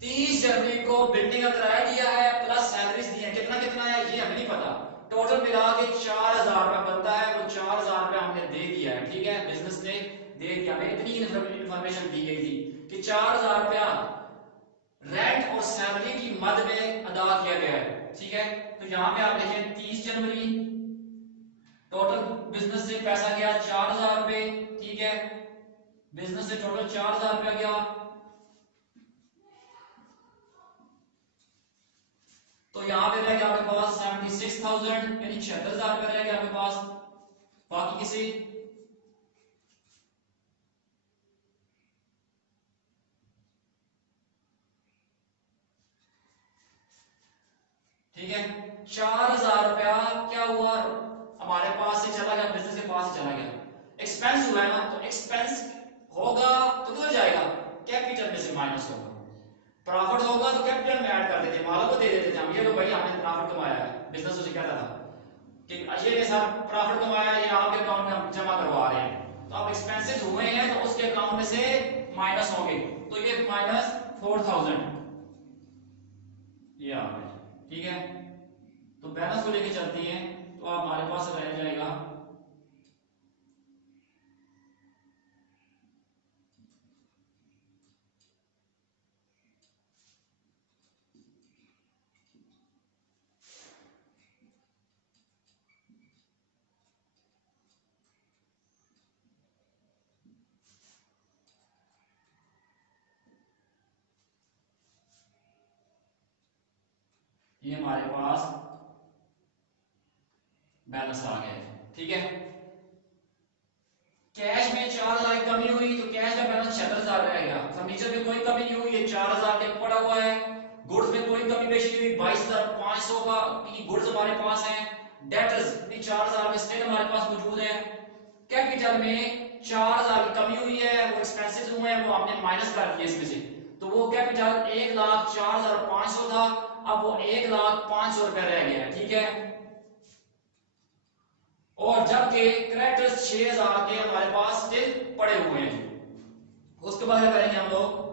30 जनवरी को बिल्डिंग का किराया दिया है प्लस सैलरीज दी है, कितना कितना है ये हमें नहीं पता, टोटल मिला के 4000 रुपया बनता है, वो 4000 रुपया हमने दे दिया है, ठीक है, बिजनेस ने दे दिया। हमें इतनी इंफॉर्मेशन दी गई थी कि 4000 रुपया रेंट और सैलरी की मद में अदा किया गया है, ठीक है। तो यहां पे आप लिखें 30 जनवरी टोटल बिजनेस से पैसा गया 4000 रुपए, ठीक है, बिजनेस से टोटल 4000 रुपया गया। तो यहां पे रह गया आपके पास 76,000 यानी 76,000 रुपए रह गया आपके पास, बाकी किसी ठीक है। 4000 रुपया क्या हुआ हमारे पास से चला गया, बिजनेस के पास से चला गया, एक्सपेंस हुआ है ना, तो एक्सपेंस होगा तो किधर जाएगा, कैपिटल में से माइनस होगा। प्रॉफिट होगा तो कैपिटल में ऐड कर देते, मालिक को दे देते थे हम, ये लो भाई आपने प्रॉफिट कमाया है, बिजनेस उसे कहता था कि ये सर प्रॉफिट कमाया है, ये आपके अकाउंट में हम जमा करवा रहे हैं। तो अब एक्सपेंसेस हुए हैं तो उसके अकाउंट में से माइनस होंगे, तो ये माइनस 4000 ये आ गया, ठीक है। तो बैलेंस को लेके चलती हैं, तो हमारे पास रह जाएगा ये हमारे पास बैलेंस आ गया है, ठीक है। कैश में 4000 की कमी हुई तो कैश का बैलेंस 76,000 रहेगा। फर्नीचर में कोई कमी नहीं हुई, ये 4000 के पड़ा हुआ है। गुड्स में कोई कमी पेशी हुई, 22,500 का की गुड्स हमारे पास है। डेटर्स भी 4000 में स्टिल हमारे पास मौजूद है। कैपिटल में 4000 की कमी हुई है, वो एक्सपेंसेस हुए हैं, वो हमने माइनस कर दिए इसमें से, तो वो कैपिटल 1,04,500 था, अब वो 1,05,000 रुपए रह गया, ठीक है। और जबकि क्रेडिटर्स 6000 के हमारे पास स्टिल पड़े हुए हैं, उसके बाद क्या करेंगे हम लोग,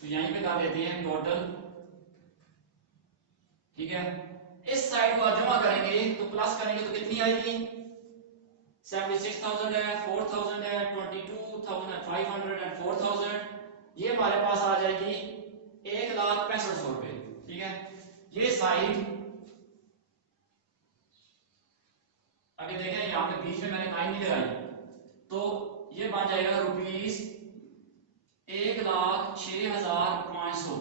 तो यहीं पे कर देते हैं टोटल, ठीक है। इस साइड को जमा करेंगे तो प्लस करेंगे तो कितनी आएगी, 76,000 है, 4,000 है, 22,500 एंड 4,000, ये हमारे पास आ जाएगी 1,65,000 रुपए, ठीक है। ये साइड अभी देखें यहाँ पे बीच में मैंने लाइन नहीं लगाई, तो ये बन जाएगा रुपीज 1,06,500,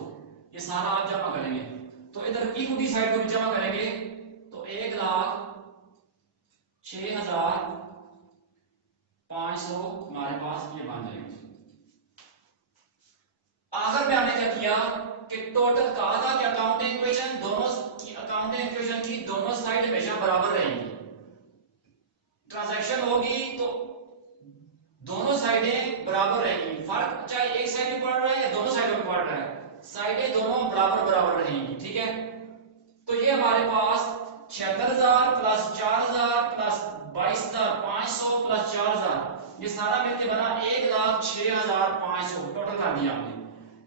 ये सारा आप जमा करेंगे, तो इधर इक्विटी साइड को भी जमा करेंगे तो 1,06,500 हमारे पास ये बन जाएंगे। आखिर में हमने क्या किया कि टोटल कहा था कि अकाउंटिंग इक्वेशन दोनों की, अकाउंटिंग इक्वेशन की दोनों साइड हमेशा बराबर रहेंगी। ट्रांजैक्शन होगी तो दोनों साइडें बराबर रहेंगी, फर्क चाहे एक साइड में पड़ रहा है या दोनों साइडों में पड़ रहा है, साइडें दोनों बराबर बराबर रहेंगी, ठीक है। तो ये हमारे पास 76,000 प्लस 4,000 प्लस 22,500 प्लस 4,000, ये सारा मिलके बना 1,06,500 टोटल कर दिया हमने।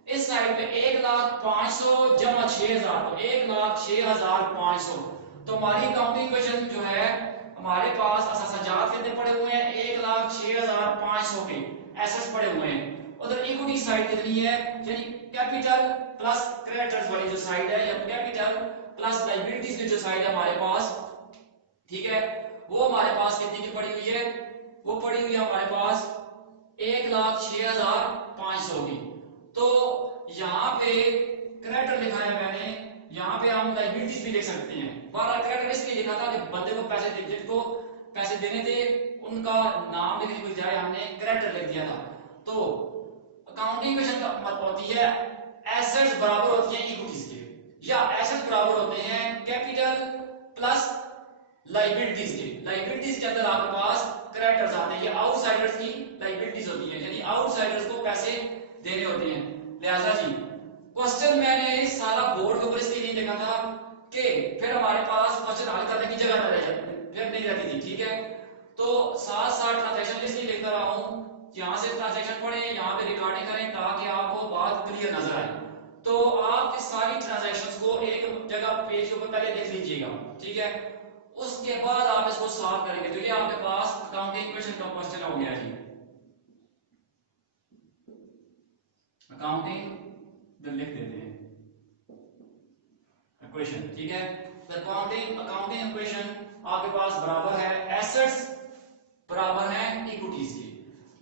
इस साइड पे 1,05,000 जमा 6,000 तो 1,06,500, तो हमारी अकाउंटिंग इक्वेशन जो है हमारे पास असाजात कितने पड़े हुए हैं, 1,06,500 के एसेट्स पड़े हुए हैं। उधर इक्विटी साइड कितनी है, यानी कैपिटल प्लस क्रेडिटर्स वाली जो साइड है, या कैपिटल प्लस लायबिलिटीज की जो साइड है हमारे पास, ठीक है, वो हमारे पास कितनी की पड़ी हुई है, वो पड़ी हुई है हमारे पास 1,06,500 की। तो यहाँ पे क्रेडिटर लिखा है मैंने, यहाँ पे हम लायबिलिटीज भी लिख सकते हैं। बारह क्रेडिटर इसलिए लिखा था कि बंदे को पैसे जिनको पैसे देने थे उनका नाम लिखने की बजाय हमने क्रेडिटर लिख दिया था। तो अकाउंटिंग इक्वेशन का मतलब होती है एसेट्स बराबर होती है इक्विटीज के, या एसेट्स बराबर होते हैं कैपिटल प्लस लायबिलिटीज के। लायबिलिटीज के अंदर आपके पास क्रेडिटर्स आते हैं, ये आउटसाइडर्स की लायबिलिटीज होती है, यानी आउटसाइडर्स को पैसे देने होते हैं। लिहाजा जी क्वेश्चन मैंने सारा बोर्ड के ऊपर इसलिए नहीं लिखा था कि फिर हमारे पास क्वेश्चन हल करने की जगह न रह जाए, फिर नहीं रहती थी, ठीक है। तो साथ साथ ट्रांजैक्शन लिस्ट नहीं लिखता रहा हूं, यहाँ से ट्रांजैक्शन पढ़े, यहाँ पे रिकॉर्डिंग करें ताकि आपको बात क्लियर नजर आए। तो आप इस सारी ट्रांजैक्शंस को एक जगह पेज के ऊपर पहले देख लीजिएगा, ठीक है, उसके बाद आप इसको सॉल्व करेंगे। तो ये आपके पास अकाउंटिंग इक्वेशन का क्वेश्चन हो गया जी। अकाउंटिंग लिख देते हैं इक्वेशन, ठीक है। अकाउंटिंग इक्वेशन आपके पास बराबर है एसेट्स बराबर है इक्विटीज की।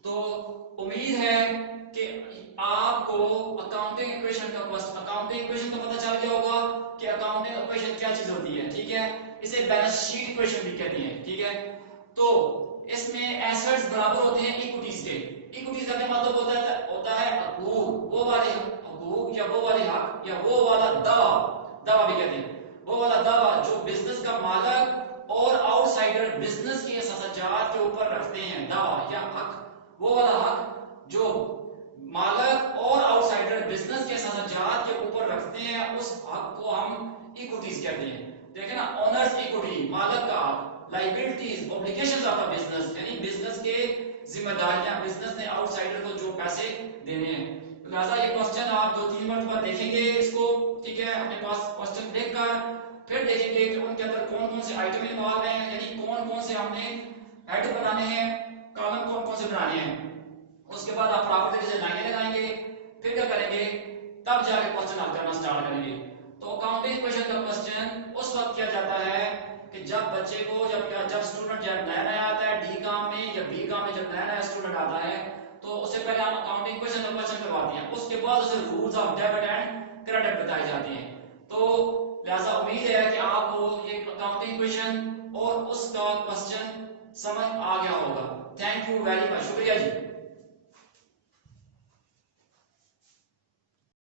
तो उम्मीद है कि आपको अकाउंटिंग इक्वेशन का पता चल गया होगा कि अकाउंटिंग इक्वेशन क्या चीज होती है, ठीक है। इसे बैलेंस शीट इक्वेशन भी कहते हैं, ठीक है। तो इसमें एसेट्स बराबर होते हैं इक्विटीज के। इक्विटीज का मतलब होता है हकूक, वो वाले हकूक या वो वाले हक या वो वाला दावा भी कहते हैं, वो वाला दावा जो बिजनेस का मालिक और आउटसाइडर बिजनेस के असाजात के ऊपर रखते हैं, दावा या हक, वो वाला हक जो मालिक और आउटसाइडर बिजनेस के असाजात के ऊपर रखते हैं, उस हक को हम इक्विटीज कहते हैं। देखें ना, ओनर्स इक्विटी मालिक का हक, liabilities obligations of the business, यानी बिजनेस के जिम्मेदारियां, बिजनेस ने आउटसाइडर को जो पैसे देने हैं। लिहाजा ये क्वेश्चन आप 2-3 मरतबा देखेंगे इसको, ठीक है, अपने पास क्वेश्चन देखकर फिर देखेंगे कि उनके अंदर कौन कौन से आइटम इन्वॉल्व हैं, यानी कौन कौन से हमने हेड बनाने हैं, कॉलम कौन कौन से बनाने हैं। उसके बाद आप प्रॉपर तरीके से लाइनें लगाएंगे, फिर क्या करेंगे, तब जाके क्वेश्चन हल करना स्टार्ट करेंगे। तो अकाउंटिंग इक्वेशन का क्वेश्चन उस वक्त किया जाता है कि जब बच्चे को जब स्टूडेंट जब नया आता है डी काम में या बी काम में, जब नया स्टूडेंट आता है तो उससे पहले हम अकाउंटिंग इक्वेशन का क्वेश्चन करवाते हैं, उसके बाद उसे rules of debit and credit बताए जाते हैं। तो लिहाजा उम्मीद है कि आपको ये अकाउंटिंग इक्वेशन और उसका क्वेश्चन समझ आ गया होगा। थैंक यू वेरी मच, शुक्रिया जी।